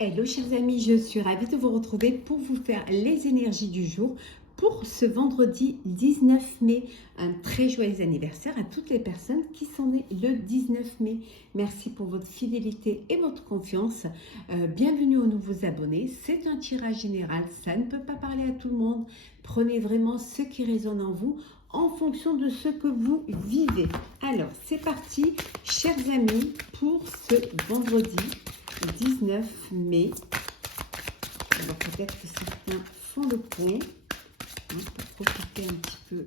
Hello chers amis, je suis ravie de vous retrouver pour vous faire les énergies du jour pour ce vendredi 19 mai. Un très joyeux anniversaire à toutes les personnes qui sont nées le 19 mai. Merci pour votre fidélité et votre confiance. Bienvenue aux nouveaux abonnés. C'est un tirage général, ça ne peut pas parler à tout le monde. Prenez vraiment ce qui résonne en vous en fonction de ce que vous vivez. Alors, c'est parti, chers amis, pour ce vendredi 19 mai. Alors peut-être que certains font le point pour profiter un petit peu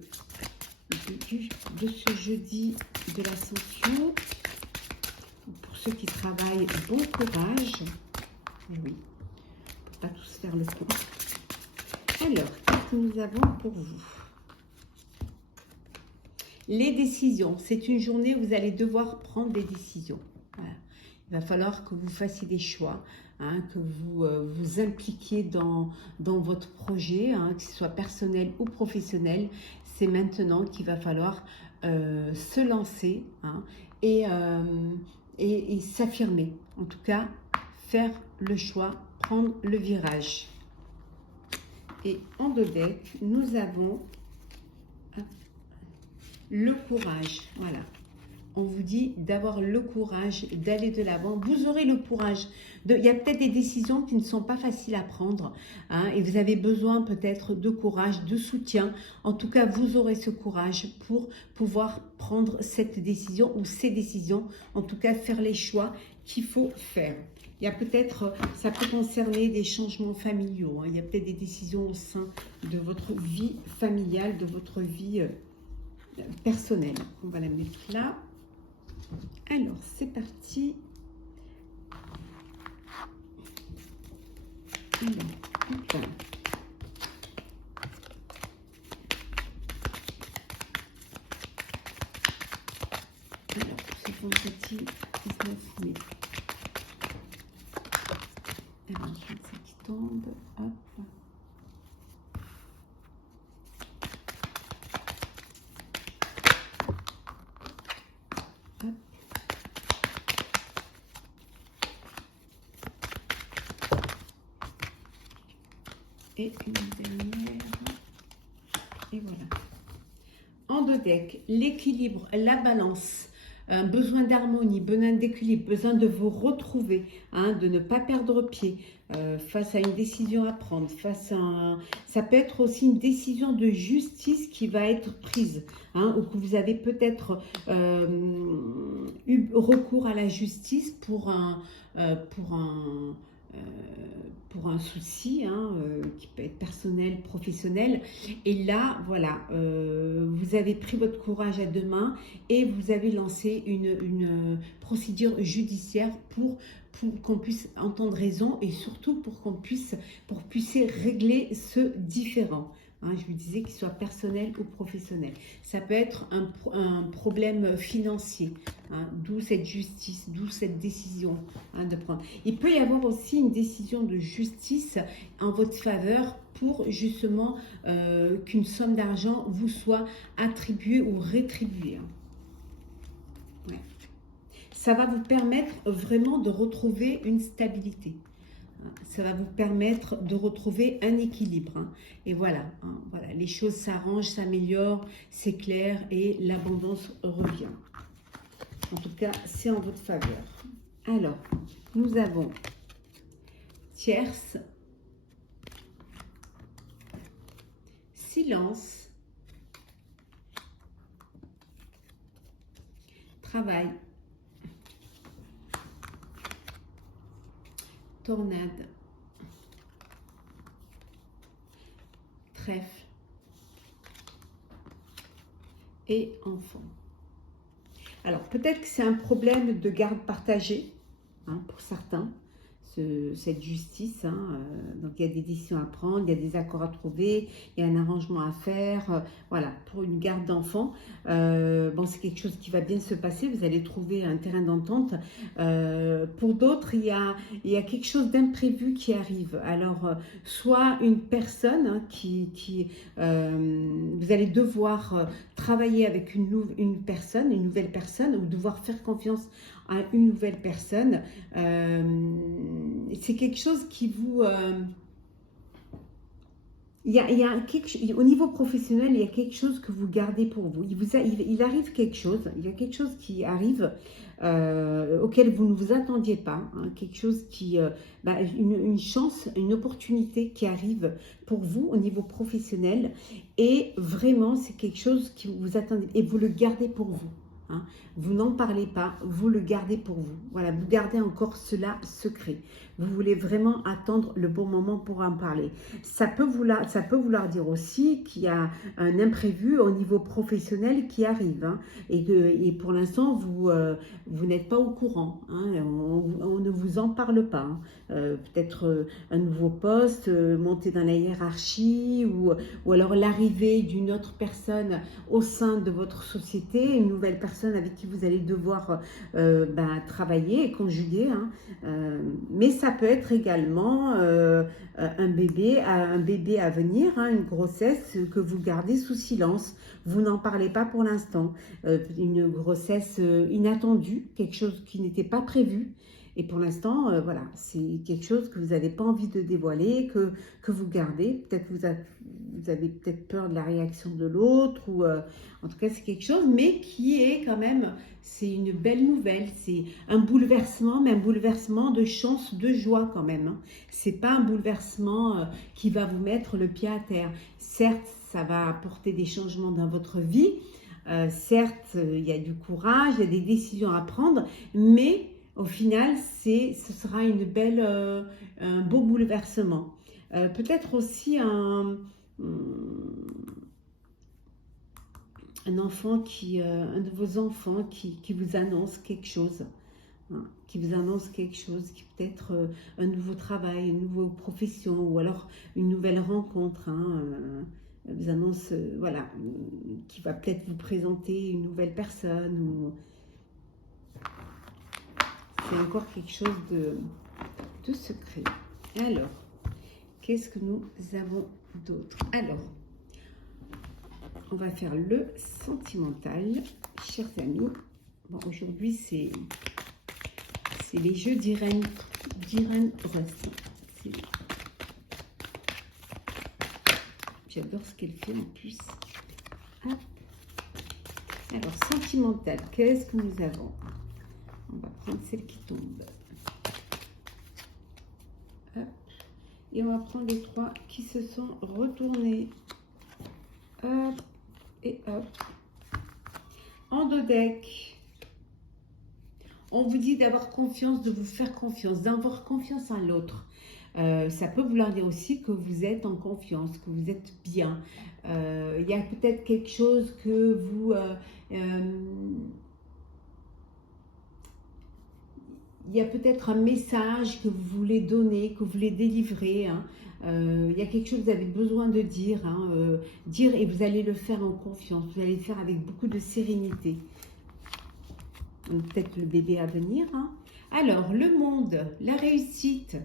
de ce jeudi de l'Ascension. Pour ceux qui travaillent, bon courage. Et oui, on ne peut pas tous faire le point. Alors, qu'est-ce que nous avons pour vous? Les décisions. C'est une journée où vous allez devoir prendre des décisions. Voilà. Il va falloir que vous fassiez des choix, que vous vous impliquiez dans votre projet, que ce soit personnel ou professionnel. C'est maintenant qu'il va falloir se lancer et s'affirmer. En tout cas, faire le choix, prendre le virage. Et en deux decks, nous avons le courage. Voilà. On vous dit d'avoir le courage d'aller de l'avant. Vous aurez le courage. Il y a peut-être des décisions qui ne sont pas faciles à prendre. Et vous avez besoin peut-être de courage, de soutien. En tout cas, vous aurez ce courage pour pouvoir prendre cette décision ou ces décisions. En tout cas, faire les choix qu'il faut faire. Il y a peut-être, ça peut concerner des changements familiaux. Il y a peut-être des décisions au sein de votre vie familiale, de votre vie personnelle. On va la mettre là. Alors, c'est parti. Alors, ce vendredi 19 mai. Alors, je sais qui tombe. Hop. Et une dernière. Et voilà. En deux decks, l'équilibre, la balance, un besoin d'harmonie, besoin d'équilibre, besoin de vous retrouver, de ne pas perdre pied face à une décision à prendre, ça peut être aussi une décision de justice qui va être prise, ou que vous avez peut-être eu recours à la justice pour un souci qui peut être personnel, professionnel. Et là, voilà, vous avez pris votre courage à deux mains et vous avez lancé une procédure judiciaire pour qu'on puisse entendre raison et surtout pour puissiez régler ce différend. Je vous disais qu'il soit personnel ou professionnel. Ça peut être un problème financier, d'où cette justice, d'où cette décision de prendre. Il peut y avoir aussi une décision de justice en votre faveur pour justement qu'une somme d'argent vous soit attribuée ou rétribuée. Ouais. Ça va vous permettre vraiment de retrouver une stabilité. Ça va vous permettre de retrouver un équilibre. Et voilà, voilà, les choses s'arrangent, s'améliorent, c'est clair et l'abondance revient. En tout cas, c'est en votre faveur. Alors, nous avons tierce, silence, travail, tornade, trèfle et enfant. Alors, peut-être que c'est un problème de garde partagée pour certains, cette justice. Donc, il y a des décisions à prendre, il y a des accords à trouver, il y a un arrangement à faire. Voilà, pour une garde d'enfants, bon, c'est quelque chose qui va bien se passer. Vous allez trouver un terrain d'entente. Pour d'autres, il y a quelque chose d'imprévu qui arrive. Alors, soit une personne vous allez devoir travailler avec une nouvelle personne, ou devoir faire confiance à une nouvelle personne. c'est quelque chose qui vous... il y a au niveau professionnel, il y a quelque chose que vous gardez pour vous. Il arrive quelque chose, il y a quelque chose qui arrive auquel vous ne vous attendiez pas, hein, quelque chose qui, une chance, une opportunité qui arrive pour vous au niveau professionnel, et vraiment c'est quelque chose que vous attendez et vous le gardez pour vous. Hein. Vous n'en parlez pas, vous le gardez pour vous. Voilà, vous gardez encore cela secret. Vous voulez vraiment attendre le bon moment pour en parler. Ça peut vouloir dire aussi qu'il y a un imprévu au niveau professionnel qui arrive, hein, et pour l'instant, vous n'êtes pas au courant. Hein, on ne vous en parle pas. Hein. Peut-être un nouveau poste, monter dans la hiérarchie, ou alors l'arrivée d'une autre personne au sein de votre société, une nouvelle personne avec qui vous allez devoir travailler et conjuguer. Hein. Mais ça peut être également un bébé à venir, hein, une grossesse que vous gardez sous silence. Vous n'en parlez pas pour l'instant. Une grossesse inattendue, quelque chose qui n'était pas prévu. Et pour l'instant, voilà, c'est quelque chose que vous n'avez pas envie de dévoiler, que vous gardez. Peut-être vous avez peut-être peur de la réaction de l'autre, ou en tout cas c'est quelque chose, mais qui est quand même, c'est une belle nouvelle. C'est un bouleversement, mais un bouleversement de chance, de joie quand même. Hein. C'est pas un bouleversement qui va vous mettre le pied à terre. Certes, ça va apporter des changements dans votre vie. Certes, il y a du courage, il y a des décisions à prendre, mais au final, ce sera un beau bouleversement. Peut-être aussi un enfant un de vos enfants qui vous annonce quelque chose. Hein, qui vous annonce quelque chose, qui peut être un nouveau travail, une nouvelle profession, ou alors une nouvelle rencontre. Hein, vous annonce, voilà, qui va peut-être vous présenter une nouvelle personne, ou... C'est encore quelque chose de secret. Alors, qu'est-ce que nous avons d'autre? Alors, on va faire le sentimental, chers amis. Bon, aujourd'hui, c'est les jeux d'Irène Ross. J'adore ce qu'elle fait en plus. Hop. Alors, sentimental, qu'est-ce que nous avons? On va prendre celle qui tombe. Hop. Et on va prendre les 3 qui se sont retournés. Hop. Et hop. En dos deck. On vous dit d'avoir confiance, de vous faire confiance, d'avoir confiance en l'autre. Ça peut vouloir dire aussi que vous êtes en confiance, que vous êtes bien. Il y a peut-être quelque chose que vous... il y a peut-être un message que vous voulez donner, que vous voulez délivrer. Hein. Il y a quelque chose que vous avez besoin de dire. Hein, dire, et vous allez le faire en confiance. Vous allez le faire avec beaucoup de sérénité. Peut-être le bébé à venir. Hein. Alors, le monde, la réussite.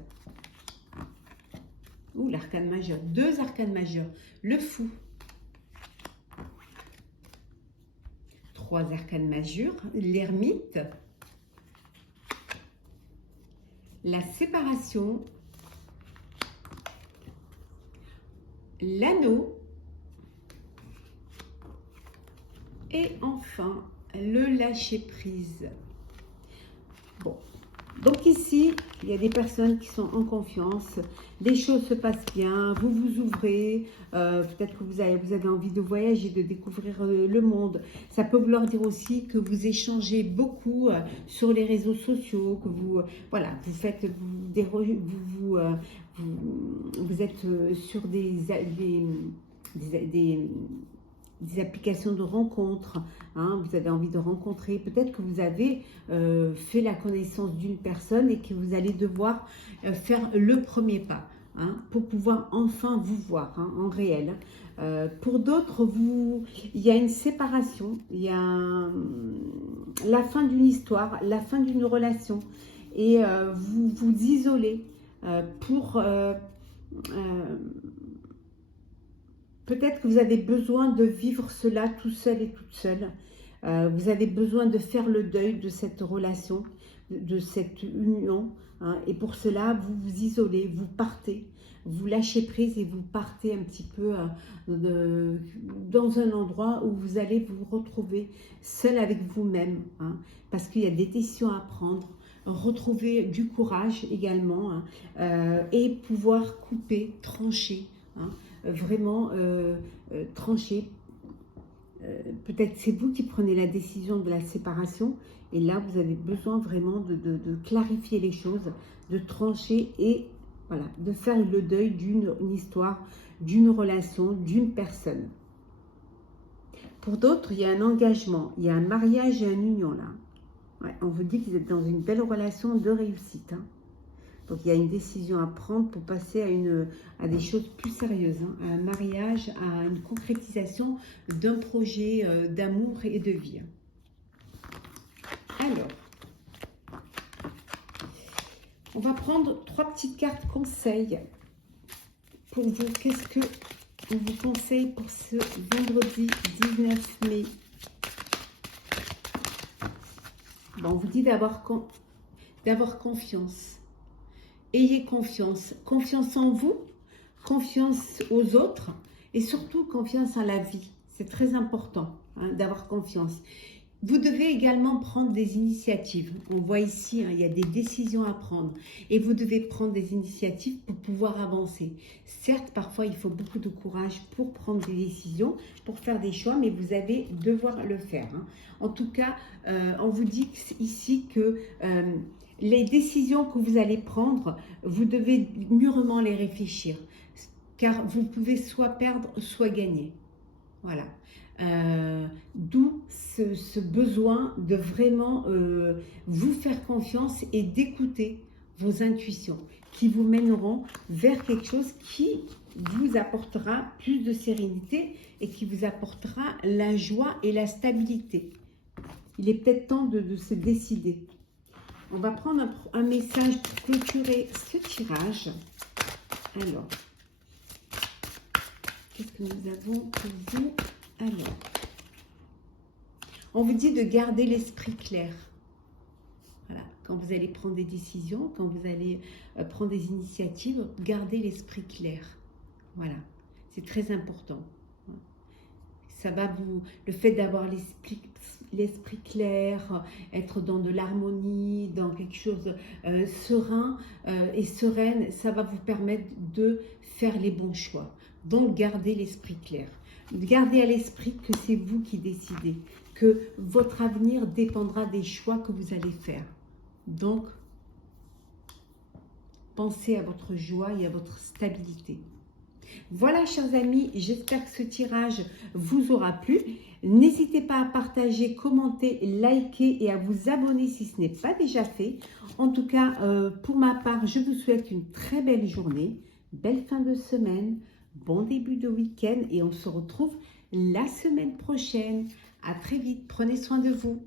Ouh, l'arcane majeur. 2 arcanes majeurs. Le fou. 3 arcanes majeurs. L'ermite. La séparation, l'anneau, et enfin le lâcher-prise. Bon, donc ici, il y a des personnes qui sont en confiance, les choses se passent bien, vous vous ouvrez, peut-être que vous avez envie de voyager, de découvrir le monde. Ça peut vouloir dire aussi que vous échangez beaucoup sur les réseaux sociaux, que vous, voilà, vous faites vous êtes sur des applications de rencontres, hein, vous avez envie de rencontrer, peut-être que vous avez fait la connaissance d'une personne et que vous allez devoir faire le premier pas, hein, pour pouvoir enfin vous voir, hein, en réel. Pour d'autres, il y a une séparation, il y a la fin d'une histoire, la fin d'une relation, et vous vous isolez pour... peut-être que vous avez besoin de vivre cela tout seul et toute seule. Vous avez besoin de faire le deuil de cette relation, de cette union, hein. Et pour cela, vous vous isolez, vous partez, vous lâchez prise et vous partez un petit peu dans un endroit où vous allez vous retrouver seul avec vous-même, hein, parce qu'il y a des décisions à prendre, retrouver du courage également, hein, et pouvoir couper, trancher, hein, vraiment trancher. Peut-être c'est vous qui prenez la décision de la séparation et là vous avez besoin vraiment de clarifier les choses, de trancher et voilà, de faire le deuil d'une histoire, d'une relation, d'une personne. Pour d'autres, il y a un engagement, il y a un mariage et une union là. Ouais, on vous dit que vous êtes dans une belle relation de réussite, hein. Donc il y a une décision à prendre pour passer à des choses plus sérieuses, hein, à un mariage, à une concrétisation d'un projet d'amour et de vie. Alors, on va prendre 3 petites cartes conseils pour vous. Qu'est-ce que on vous conseille pour ce vendredi 19 mai? Bon, on vous dit d'avoir confiance. Ayez confiance. Confiance en vous, confiance aux autres et surtout confiance en la vie. C'est très important, hein, d'avoir confiance. Vous devez également prendre des initiatives. On voit ici, hein, il y a des décisions à prendre et vous devez prendre des initiatives pour pouvoir avancer. Certes, parfois, il faut beaucoup de courage pour prendre des décisions, pour faire des choix, mais vous allez devoir le faire, hein. En tout cas, on vous dit ici que les décisions que vous allez prendre, vous devez mûrement les réfléchir, car vous pouvez soit perdre, soit gagner. Voilà. D'où ce besoin de vraiment vous faire confiance et d'écouter vos intuitions qui vous mèneront vers quelque chose qui vous apportera plus de sérénité et qui vous apportera la joie et la stabilité. Il est peut-être temps de se décider. On va prendre un message pour clôturer ce tirage. Alors, qu'est-ce que nous avons pour vous? Alors, on vous dit de garder l'esprit clair. Voilà, quand vous allez prendre des décisions, quand vous allez prendre des initiatives, gardez l'esprit clair. Voilà, c'est très important. Ça va vous, le fait d'avoir l'esprit clair, être dans de l'harmonie, dans quelque chose serein et sereine, ça va vous permettre de faire les bons choix. Donc, gardez l'esprit clair. Gardez à l'esprit que c'est vous qui décidez, que votre avenir dépendra des choix que vous allez faire. Donc, pensez à votre joie et à votre stabilité. Voilà, chers amis, j'espère que ce tirage vous aura plu. N'hésitez pas à partager, commenter, liker et à vous abonner si ce n'est pas déjà fait. En tout cas, pour ma part, je vous souhaite une très belle journée, belle fin de semaine, bon début de week-end et on se retrouve la semaine prochaine. À très vite, prenez soin de vous.